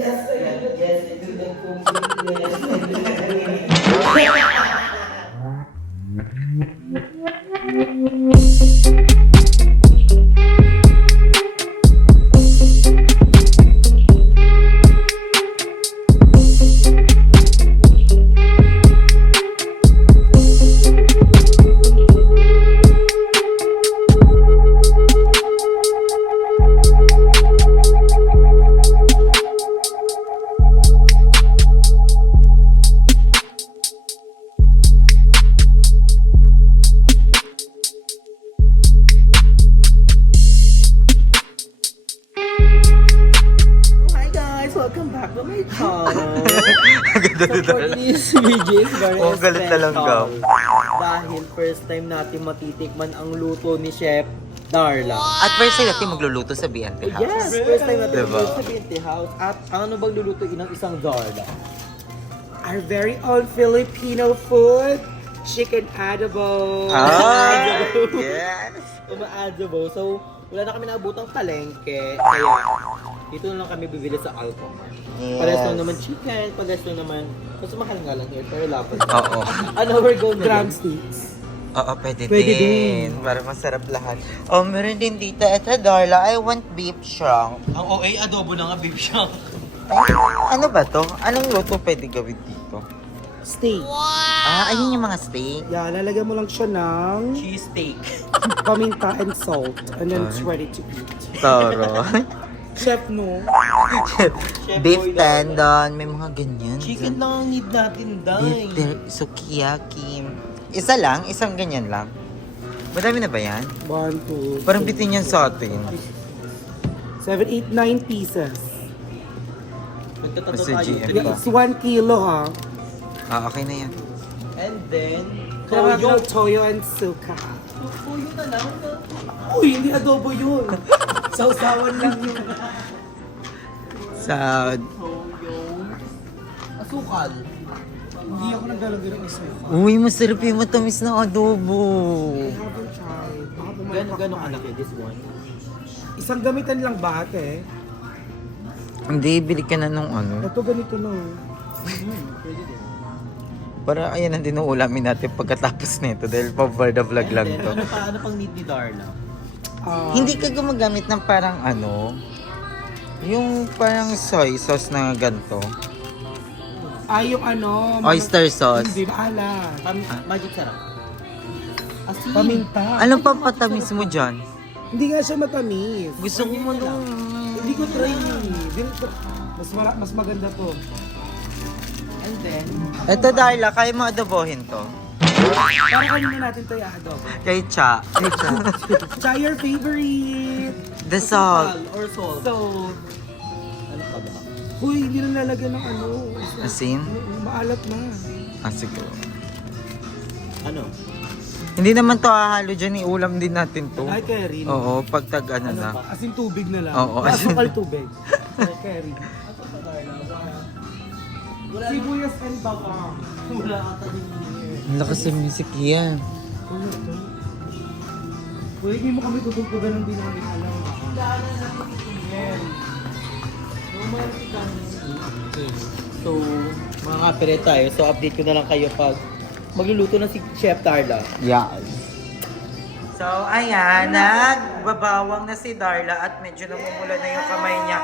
Yes, I do the cooking. Yes. Welcome back to my channel. So for this video is very galit na lang ka. Dahil first time natin matitikman ang luto ni Chef Darla. At first time natin magluluto sa BNT House. Yes, first time natin Diba? magluluto sa BNT House. At ano bang lulutuin ng isang Darla? Our very own Filipino food, chicken adobo. Ah, yes. Uma-adobo. So, wala na kami naabutang palengke. Kaya, dito na lang kami bibili sa Alcomar. Yes. Pares lang naman chicken, pares lang naman. Mas mahal nga lang here, pero lapad. Oo. Ano, we're going gram sticks. Oo, pwede Pwede din. Para masarap lahat. Oh, meron din dito. Ito, Darla, I want beef shank. Ang OA, adobo na nga, beef shank. Ano ba to? Anong luto pwede gawin dito? Steak. Ah, ayun yung mga steak. Yeah, lalagyan mo lang siya ng Cheese steak. paminta and salt. And then it's ready to eat. Toro. Chef, no? Chef Beef Boy Darla. tendon. May mga ganyan. Chicken lang ang need natin, Beef dai. sukiyaki. Isa lang? Isang ganyan lang? Madami na ba yan? 1, 2, Parang bitin yan sa atin. 7, 8, 9 pieces. Magtatato Basta tayo. GM. Yeah, it's 1 kilo, ha? Ah, okay na yan. And then, Kailangan toyo. ng toyo and suka. Toyo na lang. Uy, hindi adobo yun. Sausawan lang yun. Sa... Toyo. Asukal. Hindi ako naglalagay ng isa. Uy, masarap yung matamis na adobo. I haven't tried. Baka pumaypak Gano'ng tayo. kalaki this one? Isang gamitan lang ba, ate? Hindi, bili ka na nung ano. Ito ganito, no? Pwede din. Para ayan ang dinuulamin natin pagkatapos nito dahil for the vlog lang to. Ano pang need ni Darla? Hindi ka gumagamit ng parang ano, yung parang soy sauce na ganito. Yung ano... Oyster sauce. Hindi, maala. Magic sarap. Asin. Paminta. Anong pampatamis mo dyan? Hindi nga siya matamis. Gusto ko mo nung... Hindi ko try yun. Mas maganda to. And then, Ito Darla, kaya mo adobohin to. Para kanina natin to i-adobo. Kay Cha. Try your favorite. The salt. or salt. So, Ano pa ba? huy, hindi na lalagyan ng ano. Asin? Maalat na. Ah, siguro. Ano? Hindi naman to hahalo dyan, iulam din natin to. Ay, curry. Oo, pag tag ano na. Asin tubig na lang. Oo, asin. Asukal tubig. Ay, curry. Sibuyas and bawang. Wala ka tayo here. Ang lakas ng music yan. Ano to? Uy, hindi mo kami tutugtugan ng di namin alam. Daanan natin ito yan. So, mga kapire tayo. So, update ko na lang kayo pag magluluto na si Chef Darla. Yeah. So, ayan, nagbabawang na si Darla at medyo namumula na yung kamay niya.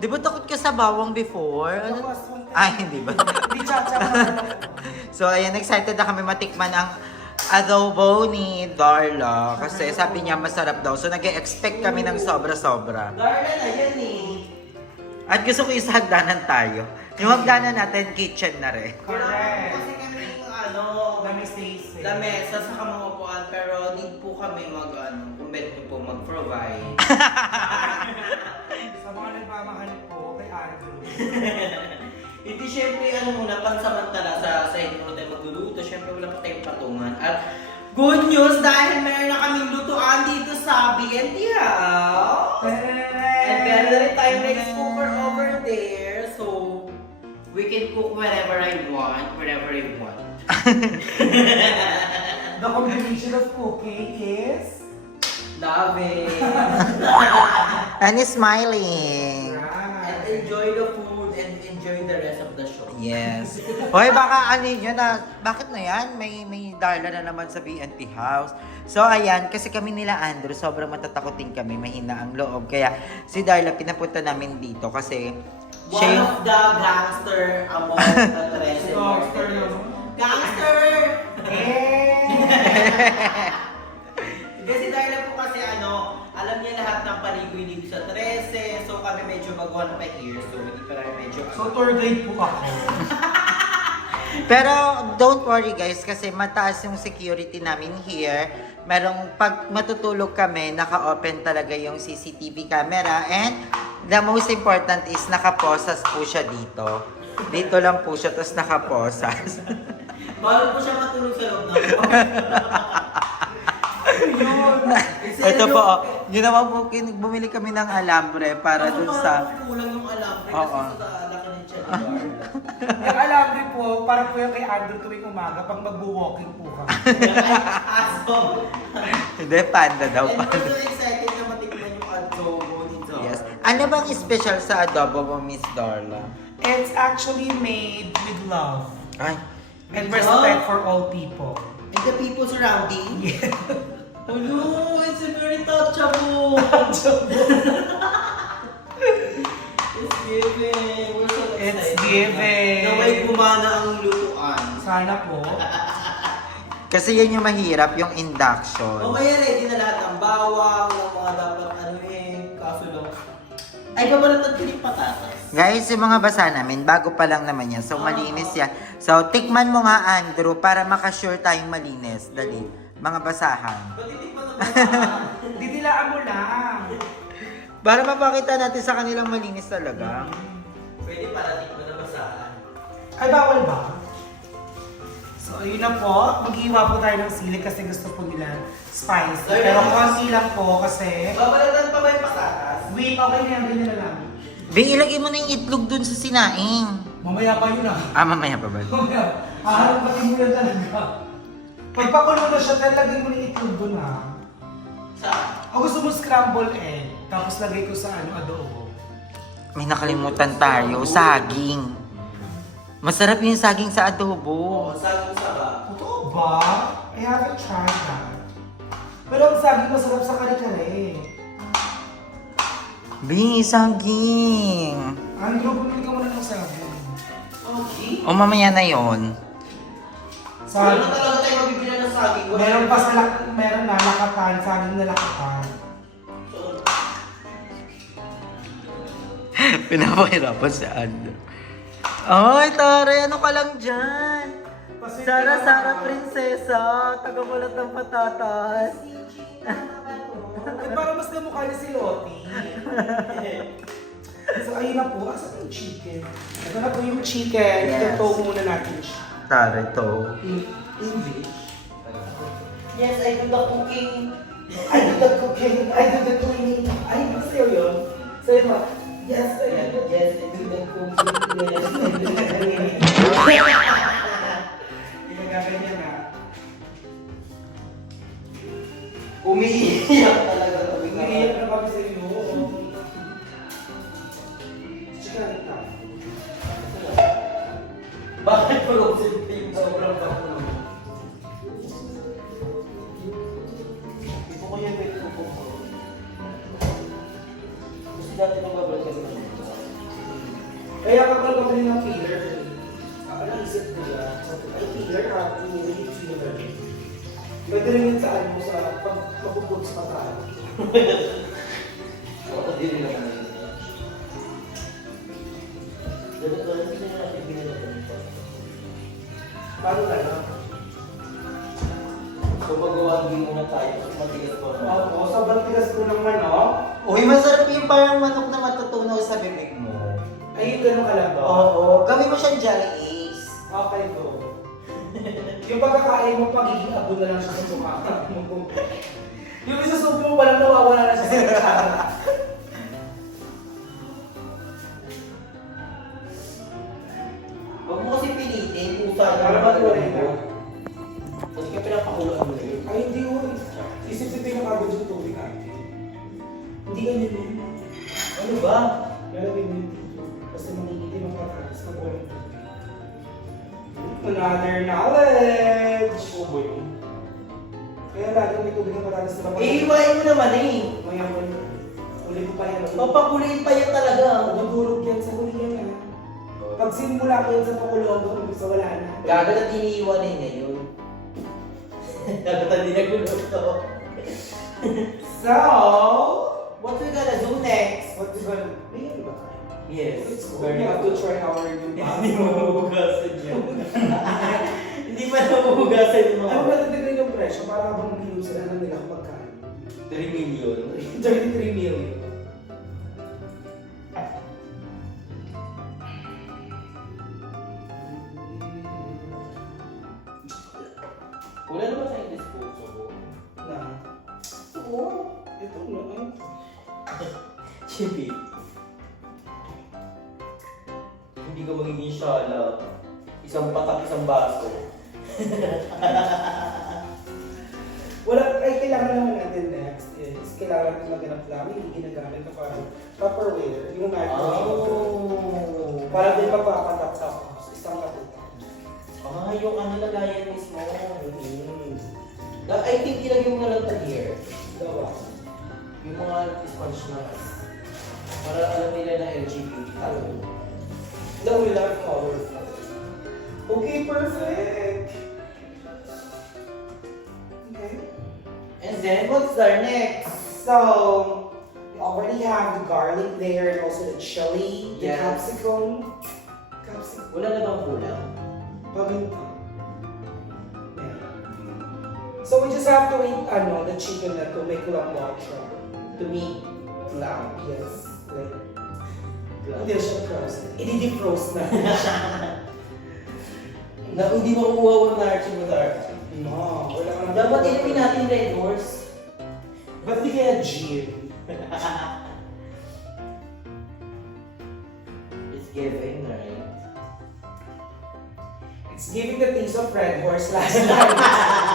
Di ba takot ka sa bawang before? Ano? Ay, hindi ba? So, ayan, excited na kami matikman ang adobo ni Darla. Kasi sabi niya masarap daw. So, nag-expect kami ng sobra-sobra. Darla na yan eh. At gusto ko yung sa hagdanan tayo. Yung hagdanan natin, kitchen na rin. Correct. Kasi kami yung ano, Dami stays. lamesa sa mga upuan, pero need po kami kung pwede niyo po mag-provide. Sa mga nagmamahal po, kay Arjo. Hindi, syempre, muna, pansamantala sa inyo tayo magluluto. Syempre, wala pa tayong patungan. At good news dahil meron na kaming lutuan dito sa BNT House. And meron na rin tayo next cooker over there. So, we can cook whenever I want, whenever I want. The combination of cooking is... Love it! And smiling. And enjoy the food and enjoy the rest of the show. Yes. Hoy, baka ano yun na, bakit na yan? May Darla na naman sa BNT House. So, ayan, kasi kami nila Andrew, sobrang matatakotin kami, mahina ang loob. Kaya si Darla, pinapunta namin dito kasi One of the gangster among the Trece. Gangster naman. Gangster! Kasi Darla po kasi alam niya lahat ng paligoy-ligoy sa Trece. So kami medyo baguhan pa here. So hindi pa rin medyo... So tour guide po ako. Pero don't worry guys, kasi mataas yung security namin here. Merong, pag matutulog kami, naka-open talaga yung CCTV camera. And the most important is nakaposas po siya dito. Dito lang po siya, tapos nakaposas. Bawal po siya matulog sa loob ng Ito po, yun naman po, bumili kami ng alambre para dun sa... kulang yung alambre Oo. kasi sa laki ng tiyan ni Darla. Yung alambre po, para po yung kay Andrew tuwing umaga pag magwo-walking po ka. Aso! Hindi, panda daw. And Panda. also excited na matikman yung adobo nito. Yes. Ano bang special sa adobo mo, Miss Darla? It's actually made with love Ay, and respect for all people. And the people surrounding? Yeah. Oh no, it's a very touchable! It's giving! We're so excited. It's giving. Na may gumana ang lutuan. Sana po. kasi yan yung mahirap, yung induction. O kaya ready na lahat ng bawang, ng mga dapat kaso lang. Ay, babalatan ko yung patatas. Guys, yung mga basa namin, bago pa lang naman yan. So, malinis yan. So, tikman mo nga, Andrew, para makasure tayong malinis. Dali. Mga basahan. Ba't hindi pa naman? Didilaan mo lang. Para mapakita natin sa kanilang malinis talaga. Pwede pala tikman na basahan. Ay, bawal ba? So, yun na po. Mag-iwa po tayo ng sili kasi gusto po nila spicy. Pero konti lang po kasi... Babalatan pa ba yung patatas? Wait, okay na yan. Ganyan na lang. Bi, ilagay mo na yung itlog dun sa sinaing. Mamaya pa yun ah. Ah, mamaya pa ba? Mamaya. Aharap pati mo yan talaga. Pagpakulo na siya, talagay mo na yung itlog dun ah. Saan? O gusto mo scramble egg, tapos lagay ko sa adobo. May nakalimutan tayo. Saging. Masarap yung saging sa adobo. Oo, saging saba. Totoo ba? I haven't tried that. Pero ang saging masarap sa kare-kare. Bi, saging. Andrew, bumili ka muna ng saging. Okay. O, mamaya na yon. Wala na talaga tayo mabibili ng saging. Meron pa sa meron na lakatan, saging na lakatan. Pinapahirapan si Andrew. Ay, Tare, ano ka lang dyan? Sara, prinsesa, tagamulat ng patatas. At parang mas namukha niya si Lottie. So ayun na po, asan yung chicken? Ito na po yung chicken. Yes. Ito muna natin siya. Tare to. English. Yes, I do the cooking. I do the cooking, I do the cleaning. Ay, basta yun. Sa'yo ba? Yes, I do the Yes, I do the cooking. Yes, I do the cleaning. Ginagaganyan na. Umiiyak talaga kami. Umiiyak na kami sa iyo. Chicken ka. Bakit frozen pa yung sobrang bakulo? Hindi ko kaya pwede ko po. Kasi dati nung babalik kasi naman. Kaya kapag ako rin ng filler, naisip ko na, ay filler ha, hindi filler. Pwede rin yun sa ano, sa pag mapuputs pa tayo. Ako din rin naman yun. Dito na natin binilatan ito. Paano tayo? So magawagin muna tayo kasi matigas pa. Oo, sobrang tigas ko ng manok. Uy, masarap yung parang manok na matutunaw sa bibig mo. Ayun, ganun ka lang ba? Oo, gawin mo siyang jelly ace. Okay to. Yung pagkakain mo, pagiging abo na lang siya sa mukha mo. Yung isa soup mo, walang nawawala na siya sa mukha. Huwag mo kasi pilitin, pusa na. Para matuloy na. Kasi ka pinapakulaan mo na yun. Ay, hindi yun. Isip-sipin yung kagod yung tubig natin. Hindi ganyan yun. Ano ba? Lalagay mo yung tubig. Another knowledge! Oh boy. Kaya laging may tubig ng patatas na kapag... Iiwain mo naman eh. Maya mo. Uli ko pa yan. Papakuliin pa yan talaga. Madudurog yan sa huli yan. Pag simula ko yan sa pakulogo, sa wala na. Gagal at iniiwanin niya yun. Gagal at di nagluluto. So, What we gonna do next? what is gonna... May ano ba tayo? Yes. Let's go. We have to try our new Hindi mo mahugasan yun. Hindi pa nahuhugasan yung Ano mga... ba natigay yung presyo para habang naginom sila na nila kung magkano? 3 million. 33 million. Wala naman sa disposable. Na? Oo. Ito na. Chippy. Hindi ka magiging shala. Isang patak, isang baso. Wala, ay kailangan naman natin next is, kailangan natin maghanap namin, hindi ginagamit na parang Tupperware, yung microwave. Para din magpapatak sa isang katutak. Ah, yung ano lagayan mismo. I think ilagay mo na lang ito here. Gawa. Yung mga sponge na. Para alam nila na LGBT tayo. Now we love colorful. Okay, perfect. Okay. And then, what's our next? So, we already have the garlic there and also the chili, the Yeah. capsicum. Capsicum. Wala na bang kulang? Paminta. So we just have to eat the chicken na to make lang water. To me. Lang, yes. Like, Lang. hindi na siya frozen. I-defrost na. Na hindi makukuha mo na Archie mo Archie. No, wala ka na. Dapat inumin natin Red Horse. Ba't di kaya gin? It's giving, right? It's giving the taste of Red Horse last night.